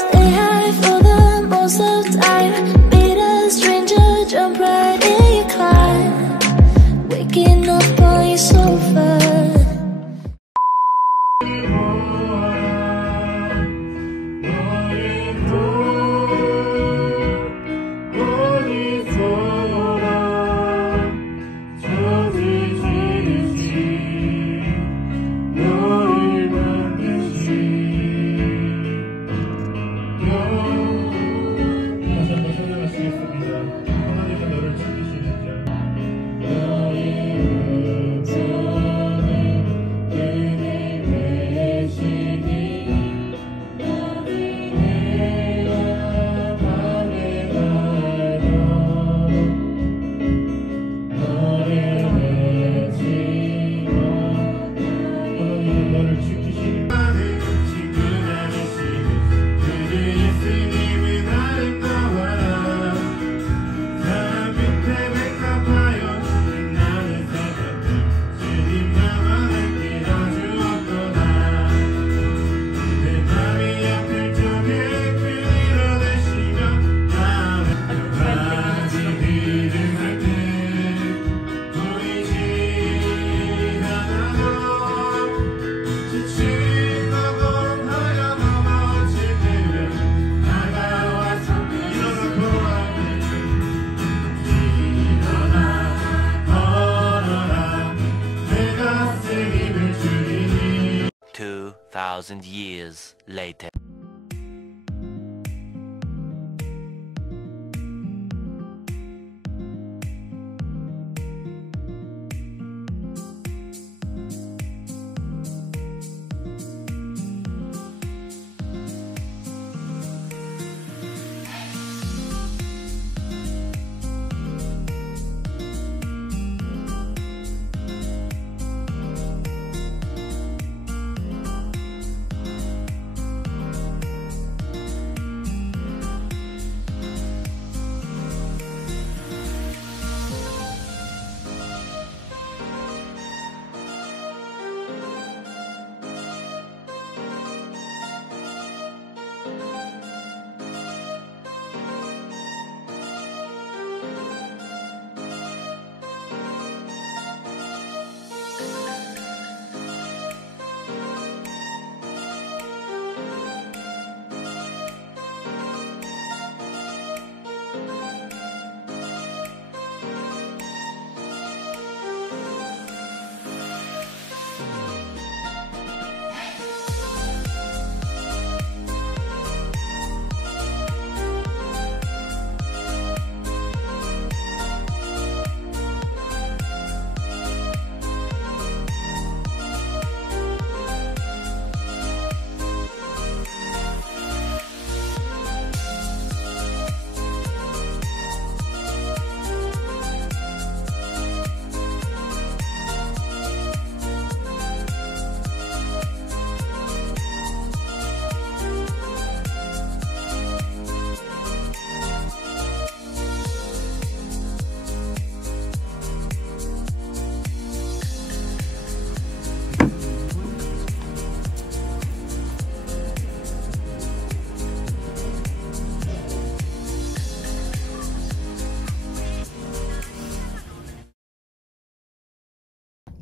Stay high for the most of time. Meet a stranger, jump right in your climb. Waking up on your sofa. Thousand years later.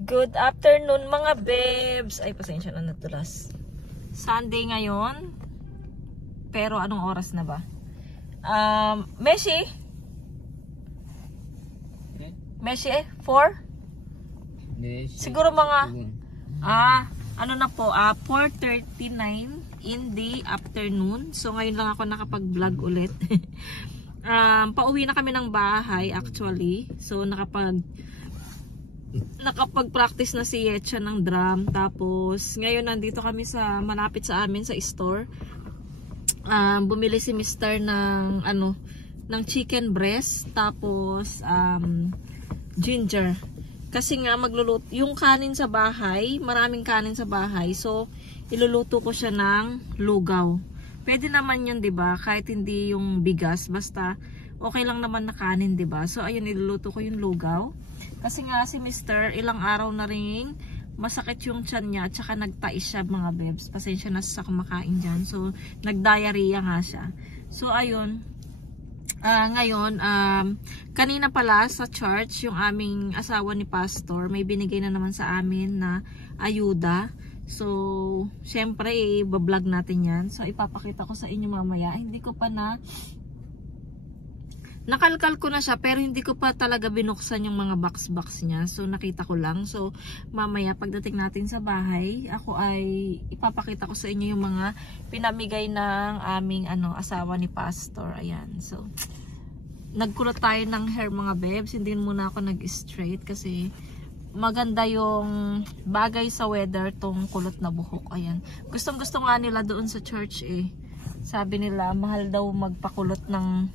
Good afternoon mga babes. Ay, pasensya na natulas. Sunday ngayon. Pero anong oras na ba? Meshi? Meshi 4? Siguro mga ano na po, 4:39 in the afternoon. So ngayon lang ako nakapag-vlog ulit. Pauwi na kami ng bahay actually. So nakapag-practice na si Yetcha ng drum. Tapos ngayon nandito kami sa malapit sa amin sa store. Bumili si Mr. ng ng chicken breast, tapos ginger. Kasi nga magluluto yung kanin sa bahay, maraming kanin sa bahay. So iluluto ko siya ng lugaw. Pwede naman 'yun, 'di ba? Kahit hindi yung bigas, basta okay lang naman na kanin, 'di ba? So ayun, iluluto ko yung lugaw. Kasi nga si Mr. ilang araw na ring masakit yung tiyan niya at saka nagtais siya mga bebs. Pasensya na sa kumakain dyan. So, nag-diarrhea nga siya. So, ayun. Ngayon, kanina pala sa church, yung aming asawa ni Pastor, may binigay na naman sa amin na ayuda. So, syempre, i-vlog natin yan. So, ipapakita ko sa inyo mamaya. Hindi ko pa nakalkal ko na siya, pero hindi ko pa talaga binuksan yung mga box niya. So, nakita ko lang. So, mamaya, pagdating natin sa bahay, ako ay ipapakita ko sa inyo yung mga pinamigay ng aming asawa ni Pastor. Ayan. So, nagkulot tayo ng hair mga bebs. Hindi muna ako nag-straight kasi maganda yung bagay sa weather tong kulot na buhok. Ayan. Gustong-gusto nga nila doon sa church eh. Sabi nila, mahal daw magpakulot ng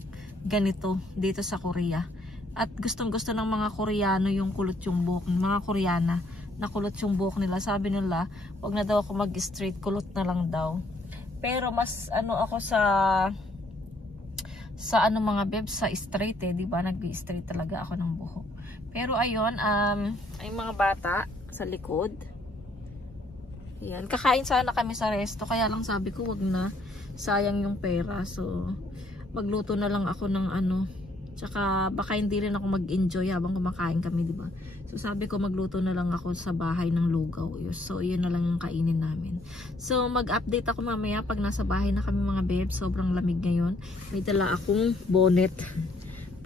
ganito dito sa Korea. At gustong-gusto ng mga Koreano yung kulot yung buhok. Mga Koreana na kulot yung buhok nila. Sabi nila, wag na daw ako mag-straight, kulot na lang daw. Pero mas ako sa mga bebs, sa straight di ba? Nag-straight talaga ako ng buhok. Pero ayun, ay mga bata sa likod. Ayan, kakain sana kami sa resto, kaya lang sabi ko wag na, sayang yung pera. So magluto na lang ako ng tsaka baka hindi rin ako mag-enjoy habang kumakain kami, di ba? So sabi ko magluto na lang ako sa bahay ng lugaw. So yun na lang yung kainin namin. So mag-update ako mamaya pag nasa bahay na kami mga bebs. Sobrang lamig ngayon. May dala akong bonnet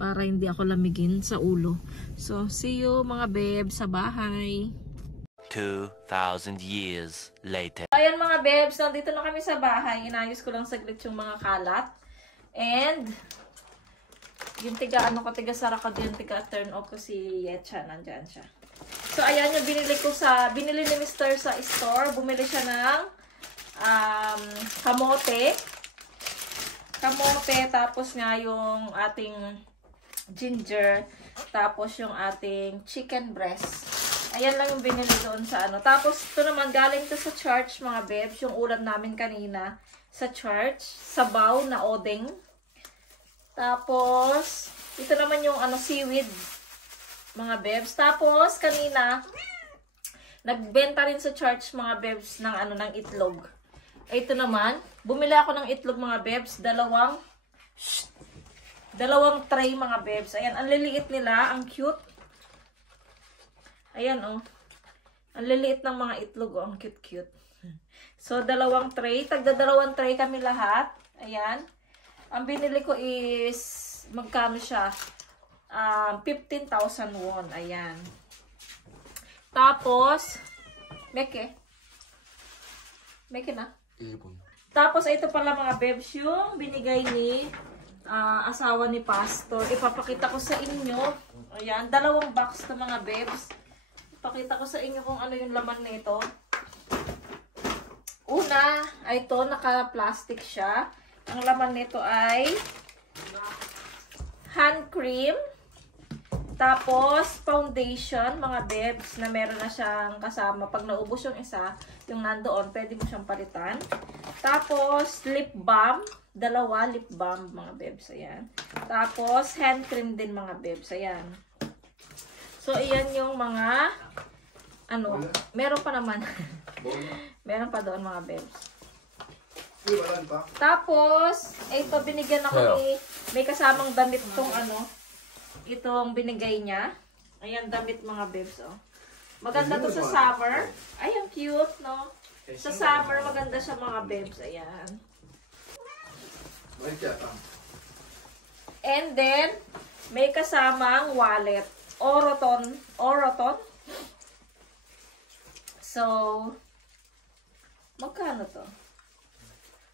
para hindi ako lamigin sa ulo. So see you mga bebs sa bahay. 2,000 years later. Ayan mga bebs, nandito na kami sa bahay. Inayos ko lang saglit yung mga kalat. And yung tiga sara ko din, tiga turn off ko si Yecha, nandyan siya. So ayan yung binili ni Mr. sa store. Bumili siya ng kamote, tapos nga yung ating ginger, tapos yung ating chicken breast. Ayan lang yung binili doon sa Tapos ito naman galing to sa church mga bebs, yung ulam namin kanina sa church, sabaw na odeng. Tapos, ito naman yung seaweed, mga bebs. Tapos, kanina, nagbenta rin sa church, mga bebs, ng ng itlog. Ito naman, bumili ako ng itlog, mga bebs. Dalawang tray, mga bebs. Ayan, ang liliit nila, ang cute. Ayan, oh. Ang liliit ng mga itlog, oh. Ang cute-cute. So, dalawang tray. Tagda-dalawang tray kami lahat. Ayan. Ang binili ko is, magkano siya? 15,000 won. Ayan. Tapos, Meke na. Tapos, ito pala mga bebs, yung binigay ni asawa ni Pastor. Ipapakita ko sa inyo. Ayan, 2 box na mga bebs. Ipakita ko sa inyo kung ano yung laman nito. Una, ay ito, naka-plastic siya. Ang laman nito ay hand cream, tapos foundation, mga bebs, na meron na siyang kasama. Pag naubos yung isa, yung nandoon, pwede mo siyang palitan. Tapos, lip balm, 2 lip balm, mga bebs, ayan. Tapos, hand cream din, mga bebs, ayan. So, ayan yung mga, meron pa naman. Meron pa doon, mga bebs. Tapos, ito binigyan ako may kasamang damit tong itong binigay niya. Ayan, damit mga bebs, oh. Maganda to sa summer. Ay, ang cute, no? Sa summer, maganda siya mga bebs. Ayan. And then, may kasamang wallet. Oroton. So, magkano to?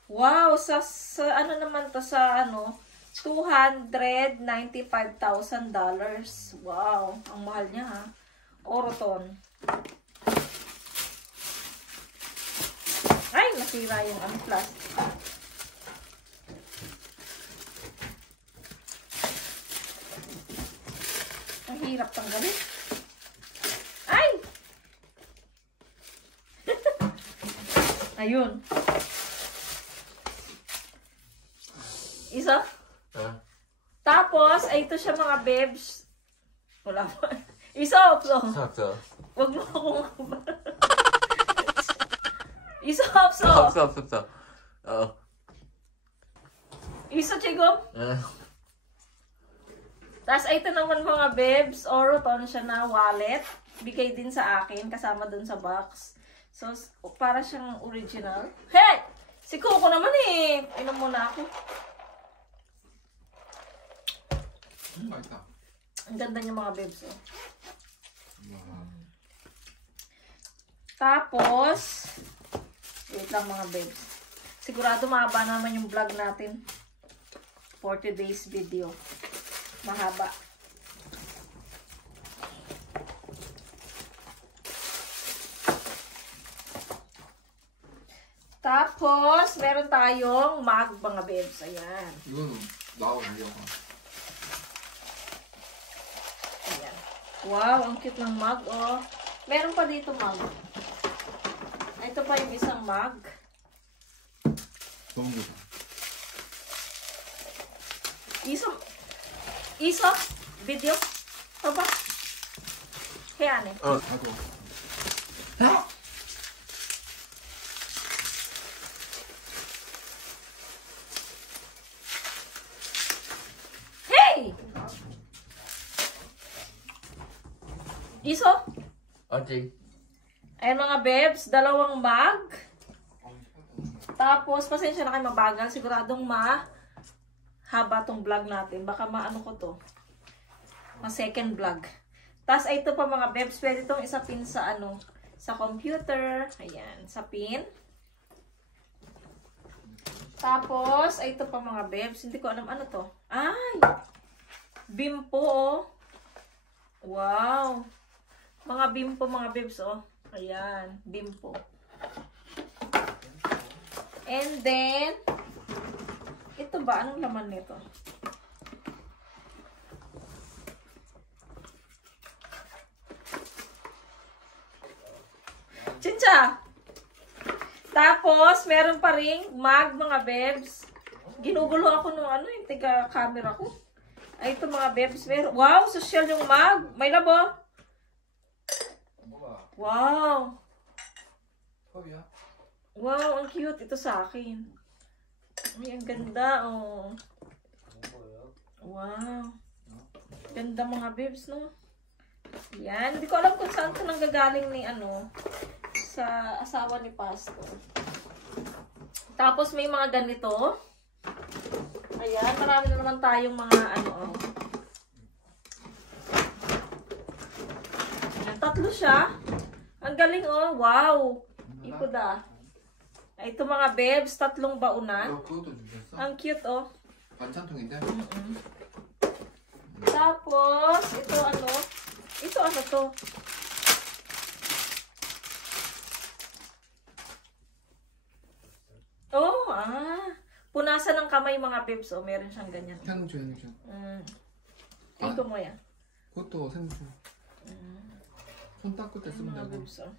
Wow, sa naman to, sa $295,000. Wow, ang mahal niya ha. Oroton. Ay, nasira yung plastic. Ang hirap tanggalin. Ay! Ayun. Isa? Tapos, ay ito siya mga bebs. Wala pa. Isa, so. Wag mo akong 있어 없어? 없어. 있어 지금? Tapos ito naman mga bebs, Oroton siya na wallet. Bigay din sa akin, kasama dun sa box. So, para siyang original. Hey! Si Coco naman eh. Inom muna ako. 맛있다. Ang ganda niya mga bebs. Oh. Tapos, wait lang mga bebs. Sigurado mahaba naman yung vlog natin. 40 days video. Mahaba. Tapos, meron tayong mug mga bebs. Ayan. 이거는 나와보려고. Ayan. Wow, ang cute ng mug, oh. Meron pa dito mug. Ito pa yung isang mug. 너무 좋다. Iso? Video? Ito ba? Kaya ano? 하고. Hey! Iso? 어찌? Ayan mga bebs, dalawang mug. Tapos, pasensya na kayo mabagal. Siguradong haba tong vlog natin. Baka maano ko to. Ma-second vlog. Tapos, ito pa mga bebs. Pwede itong isapin sa sa computer. Ayan, sa pin. Tapos, ito pa mga bebs. Hindi ko alam ano to. Ay! Bimpo, oh. Wow! Mga bimpo, mga bebs, oh. Ayan, bimpo. And then, ito ba? Anong laman nito? Chincha! Tapos, meron pa ring mug, mga bebs. Ginugulo ako nung yung tiga-camera ko. Ay, ito mga bebs. Wow, social yung mug. May labo. Wow. Wow, ang cute. Ito sa akin. Ay, ang ganda, oh. Wow. Ganda mga bebs, no? Yan. Hindi ko alam kung saan ito nanggagaling ni, sa asawa ni Pastor. Tapos, may mga ganito. Ayan. Marami na naman tayong mga, Ayan, tatlo siya. Ang galing, oh. Wow. Ikuda. Ito mga bebs, 3 baunan. 그것도 주셨어? Ang cute, oh. 반찬통인데? Tapos, ito Ito to? Oh, punasan ng kamay mga bebs, oh. Meron siyang ganyan. 생주. Ito mo yan. 그것도 생주. 손 닦을 때 쓰면 Mga 되고. bebs, oh.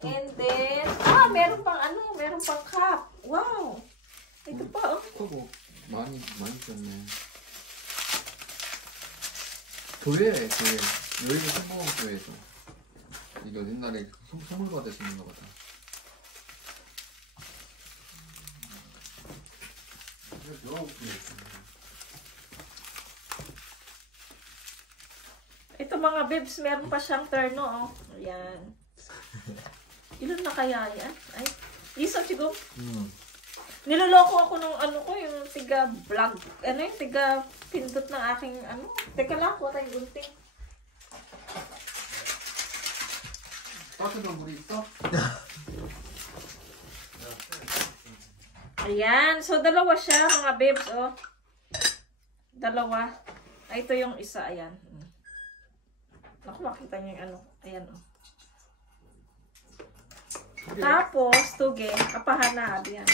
And then, meron pang meron pang cup. Wow! Ito pa, oh. 그거 많이 썼네. 교회에 여의도 성공교회에서 이거 옛날에 선물 받을 수 있는 거 같아. Ito mga bibs, meron pa siyang terno, oh. Ayan. Ilan na kaya yan? Ay, isa siguro. Niloloko ako nung yung tiga-vlog. Yung tiga-pindot ng aking, Teka lang, kuha tayong gunting. 따뜻한 물이 있어? Ayan. So, dalawa siya, mga babes, oh. Dalawa. Ito yung isa, ayan. Naku, makita niyo yung Ayan, oh. Tapos, tuge, kapahanad, yan.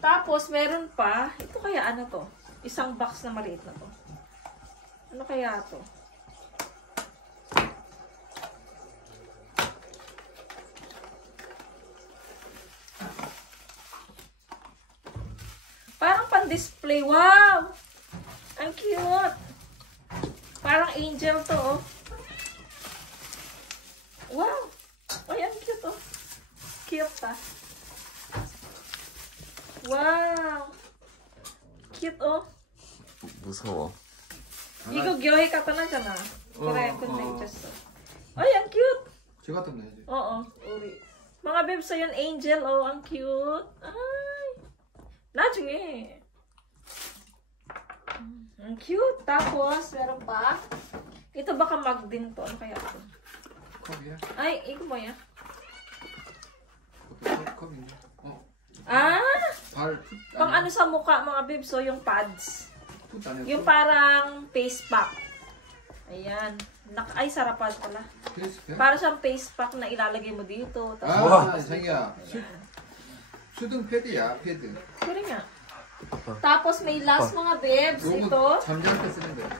Tapos, meron pa, ito kaya to? Isang box na maliit na to. Ano kaya to? Parang pan-display. Wow! Ang cute! Parang angel to, oh. Wow! Ay, ang cute. 귀엽다. 와우. Cute, oh. 무서워. 이거 교회 갖다 놨잖아. 그래, 근데 잊었어. Ay, ang cute. 제가 떴네 이제. Oo, uri. Mga bebs, so yun, Angel. Oh, ang cute. Ay. Na중ge. Ang cute. Tapos, meron pa. Ito baka mag din to. Ano kaya ito? 컵이야? Ay, ito mo yan. 컵이네. Ah! 발. Pang ano sa mukha, mga bebs, so yung pads. 풋 아니야? Yung parang face pack. Ayan. Ay, sarapan pala. 페이스팩? Para siyang face pack na ilalagay mo dito. 아, 자기야. 수등 패드야, 패드. Kuri nga. Tapos may last mga bebs. Ito. 요거 잠잘 때 쓰는 거야.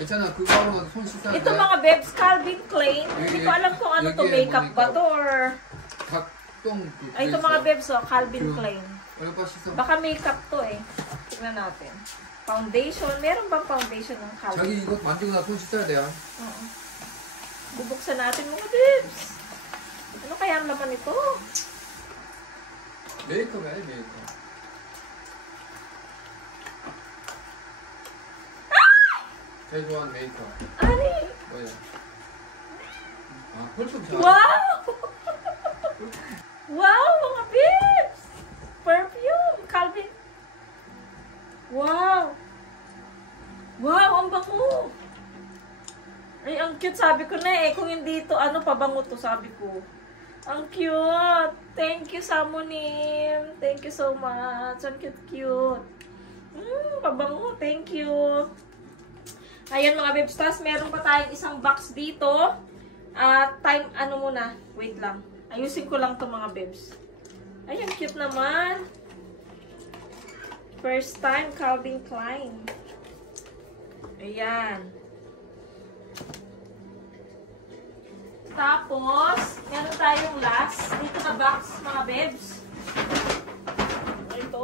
있잖아, 그거하고 손 씻을 때. Ito mga bebs, Calvin Klein. Hindi ko alam kung ano to, makeup ba to or... 닭똥. Ay, ito mga bebs, oh, Calvin Klein. 얼마 씻어? Baka makeup to eh. Tignan natin. Foundation. Meron bang foundation ng Calvin? 자기 이거 만지고 나 손 씻어야 돼요. Oo. Bubuksan natin mga bebs. Ano kaya ang laman nito? 메이크업이야, 메이크업. 제일 좋아하는 메이크업. Ani? 뭐야? 아, 펄좀 잘. Wow! Wow, mga bebs! Perfume! Calvin. Wow! Wow, ang bango! Ay, ang cute. Sabi ko na eh. Kung hindi ito, ano, pabango to, sabi ko. Ang cute! Thank you, Samonim. Thank you so much. Ang cute-cute. Pabango. Thank you. Ayan mga bebs. Tas, meron pa tayong isang box dito. Time, ano muna. Wait lang. Ayusin ko lang to mga bebs. Ay, ang cute naman. First time, Calvin Klein. Ayan. Tapos, meron tayong last. Dito na box, mga bebs. Ito.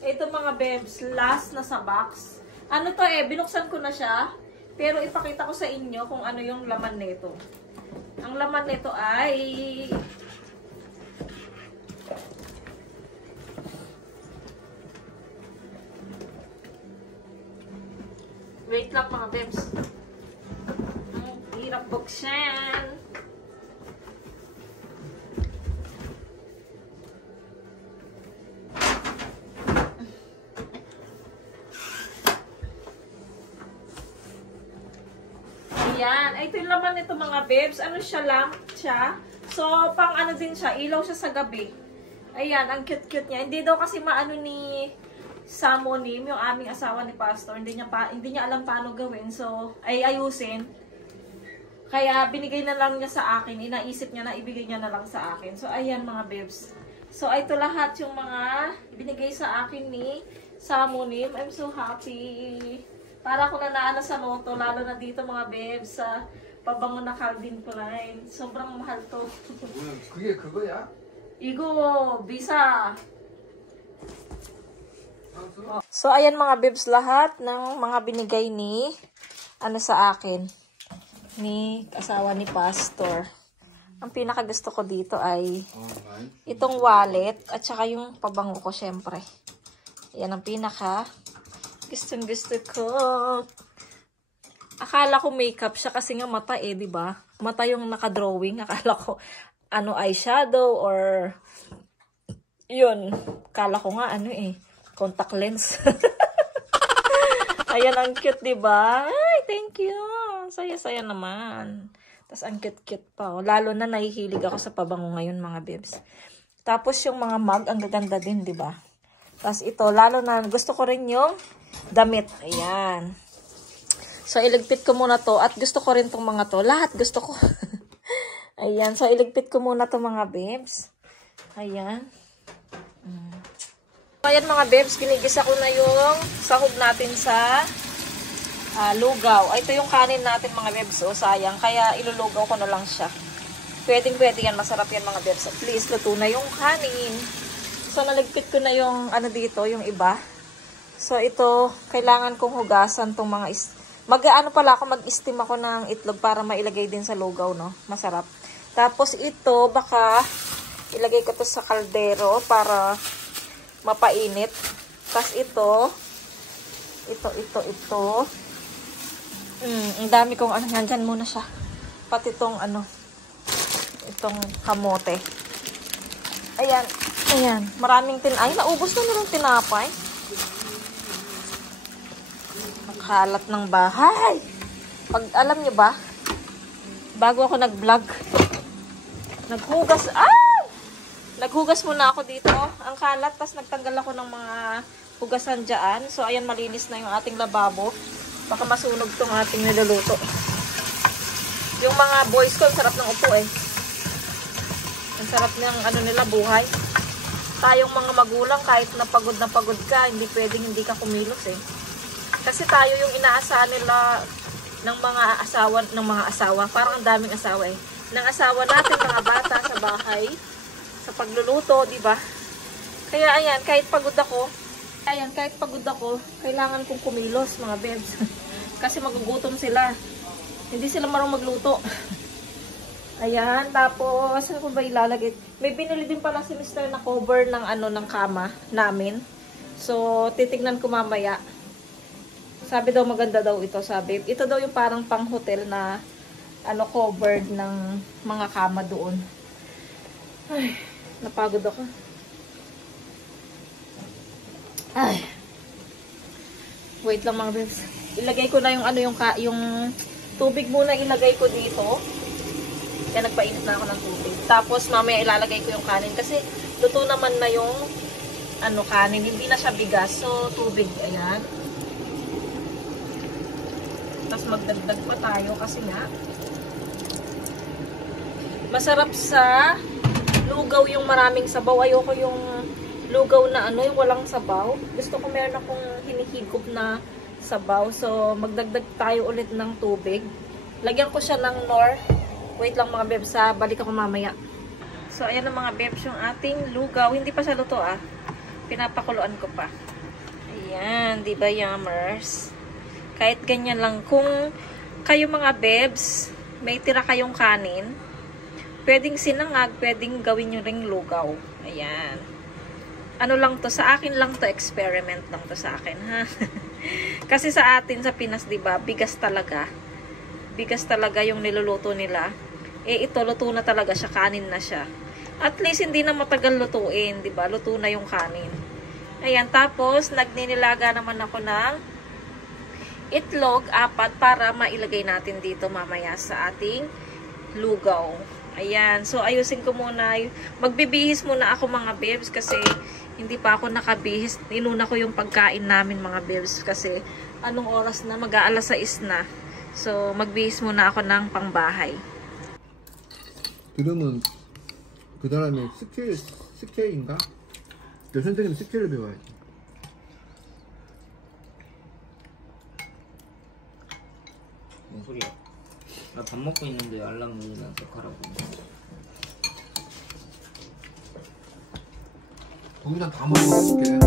Ito mga bebs. Last na sa box. Ano to eh, binuksan ko na siya. Pero ipakita ko sa inyo kung ano yung laman nito. Ang laman nito ay... Wait lang mga bebs. Ang hirap buksan. Ayan. Ito yung laman nito mga bebs. Ano siya, lamp siya. So, pang ano din siya. Ilaw siya sa gabi. Ayan. Ang cute-cute niya. Hindi daw kasi maano ni Samonim, yung aming asawa ni Pastor. Hindi niya alam paano gawin. So, ay ayusin. Kaya binigay na lang niya sa akin. Inaisip niya na ibigay niya na lang sa akin. So, ayan mga bebs. So, ito lahat yung mga binigay sa akin ni Samonim. I'm so happy. Para ako na sa loto, lalo na dito mga bebs, sa pabango na Calvin Klein. Sobrang mahal to. 그게 그거야? Igo, Visa. So, ayan mga bebs, lahat ng mga binigay ni, sa akin, ni asawa ni Pastor. Ang pinaka gusto ko dito ay itong wallet at saka yung pabango ko, syempre. Yan ang pinaka gustong-gusto ko. Akala ko makeup siya kasi nga mata eh, di ba? Mata yung naka-drawing. Akala ko eyeshadow or yun. Akala ko nga contact lens. Ayan, ang cute, di ba? Ay, thank you. Saya-saya naman. Tapos ang cute-cute pa. Lalo na nahihilig ako sa pabango ngayon, mga bebs. Tapos yung mga mug, ang gaganda din, di ba? Tapos ito, lalo na gusto ko rin yung damit. Ayan. So, iligpit ko muna to. At gusto ko rin tong mga to. Lahat gusto ko. Ayan. So, iligpit ko muna to mga babes. Ayan. Ayan mga babes. Ginigisa ko na yung sahog natin sa lugaw. Ito yung kanin natin mga babes. O, sayang. Kaya ilulugaw ko na lang siya. Pwedeng-pwede yan. Masarap yan mga babes. At least, luto na yung kanin. So, naligpit ko na yung dito, yung iba. So, ito, kailangan kong hugasan tong mga mag-steam ako ng itlog para mailagay din sa lugaw, no? Masarap. Tapos ito, baka ilagay ko to sa kaldero para mapainit. Tapos ito. Ang dami kong ano, nandyan muna siya. Pati itong ano, itong kamote. Ayan. Maraming ay, naubos na nung tinapay. Nakalat ng bahay. Pag, alam nyo ba, bago ako nag-vlog, naghugas muna ako dito. Ang kalat, tas nagtanggal ako ng mga hugasan dyan. So, ayan, malinis na yung ating lababo. Baka masunog tong ating niluluto. Yung mga boys ko, ang sarap ng upo eh. Ang sarap ng ano nila, buhay. Tayong mga magulang, kahit na pagod ka, hindi pwedeng hindi ka kumilos eh. Kasi tayo yung inaasahan nila ng mga asawa. Parang ang daming asawa eh. Ng asawa natin, mga bata sa bahay, sa pagluluto, di ba? Kaya ayan, kahit pagod ako, kailangan kong kumilos, mga bebs. Kasi magugutom sila. Hindi sila marunong magluto. Ayan, tapos, ano ko ba ilalagay? May binili din pala si Mr. na cover ng ano, ng kama namin. So, titignan ko mamaya. Sabi daw maganda daw ito, sabi. Ito daw yung parang pang hotel na ano, covered ng mga kama doon. Ay, napagod ako. Ay. Wait lang mga bebs. Ilagay ko na yung ano, yung tubig muna ilagay ko dito. Kaya nagpainit na ako ng tubig. Tapos mamaya ilalagay ko yung kanin kasi luto naman na yung ano, kanin, hindi na siya bigas. So tubig, ayan. Tapos magdagdag pa tayo kasi nga masarap sa lugaw yung maraming sabaw. Ayoko yung lugaw na ano, yung walang sabaw. Gusto ko meron akong hinihigop na sabaw. So magdagdag tayo ulit ng tubig. Lagyan ko siya ng nor. Wait lang mga bebs, balik ako mamaya. So ayan ang mga bebs yung ating lugaw. Hindi pa siya luto ah. Pinapakuluan ko pa. Ayan, di ba yummers? Kahit ganyan lang. Kung kayo mga bebs, may tira kayong kanin, pwedeng sinangag, pwedeng gawin nyo ring lugaw. Ayan. Ano lang to, sa akin lang to, experiment lang to sa akin, ha? Kasi sa atin, sa Pinas, diba, bigas talaga yung niluluto nila. Eh, ito, luto na talaga siya, kanin na siya. At least, hindi na matagal lutuin, diba? Luto na yung kanin. Ayan, tapos, nagninilaga naman ako ng itlog, 4, para mailagay natin dito mamaya sa ating lugaw. Ayan, so ayusin ko muna. Magbibihis muna ako mga bebs kasi hindi pa ako nakabihis. Inuna ko yung pagkain namin mga bebs kasi anong oras na? Mag-aalas 6 na. So magbihis muna ako ng pangbahay. 그러면 그 다음에 스케일인가? 그 선생님 스케일을 배워야지. 뭔 소리야? 나 밥 먹고 있는데 알람 울리면서 가라고. 동이랑 다 먹어줄게.